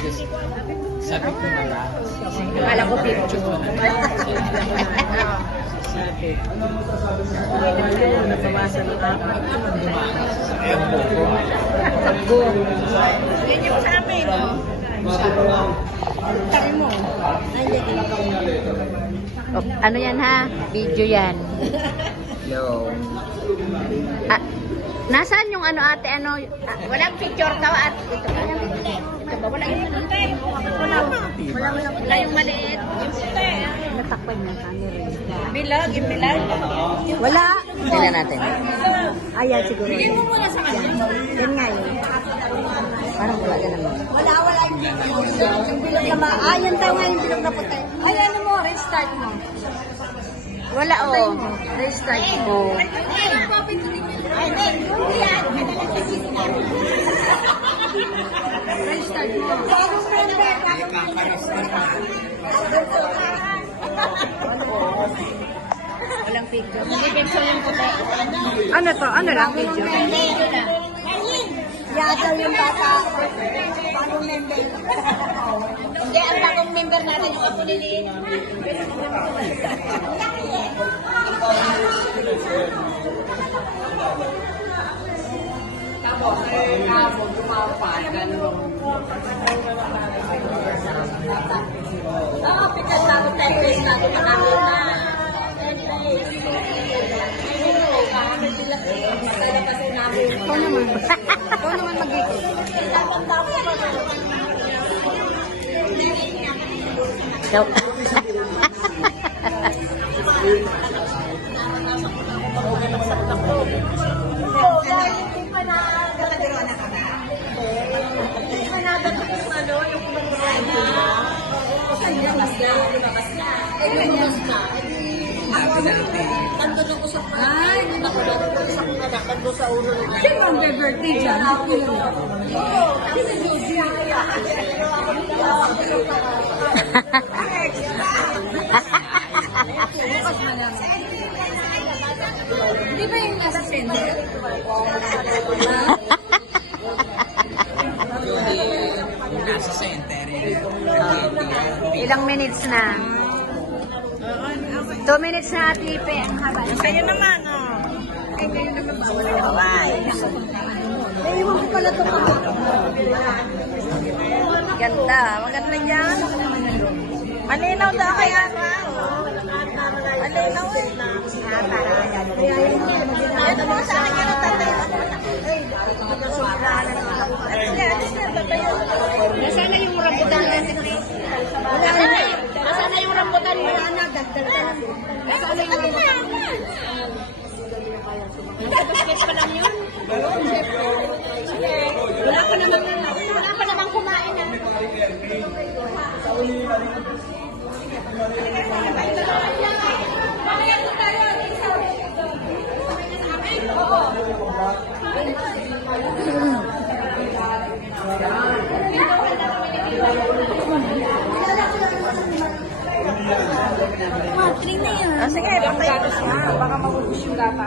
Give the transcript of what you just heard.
Sabi ko na lang. Akala ko picture. Sabi. Nabawasan ng apat. Takbo. Yan yung sa amin. Tari mo. Oh, ano yan ha? Video yan. Yo. Nasaan yung ano ate? Ano? Walang picture daw at ito ba? Ito ba? Walang yung maliit. Wala yung maliit. Yung puti. Natakpan niya camera. Bilag, yung bilag. Wala. Tingnan natin. Ayan siguro. Bigyan mo muna sa kanya. Yan nga yun. Parang wala ka naman. Wala yung bilag na Ayan tayo nga yung bilog na puti. Ay, ano mo? Restart mo. Wala oh. Restart mo. Ay, Neng, yung yan. Restart mo. Bagong member. Walang picture. Hindi picture yung puti. Ano to? Ano lang video? Video na. Yagaw yung bata. Bagong member. Hindi, ang bagong member natin yung apo niliin. Oo, pikat bagong template natin nakakita. Ikaw naman mag-ikot. So, Sino ang birthday dyan? Di ba yung nasa center? Nasa center. ilang minutes na? 2 minutes na at lipe. Ang haba. Kayo naman, oh. Ay, kayo naman bawal na kaway. Iwan ko pala ito ka. Ganda. Maganda yan. Malinaw daw kay araw. Malinaw eh. Ano mo sa akin yung tatay? Nasaan na yung rambutan natin? Nasaan na yung rambutan mo? Dagdag ka lang. Nasaan na yung rambutan? Nasa-basket pa lang yun? Wala pa naman kumain ah. Matring na yan. Sige, baka maubos yung gata.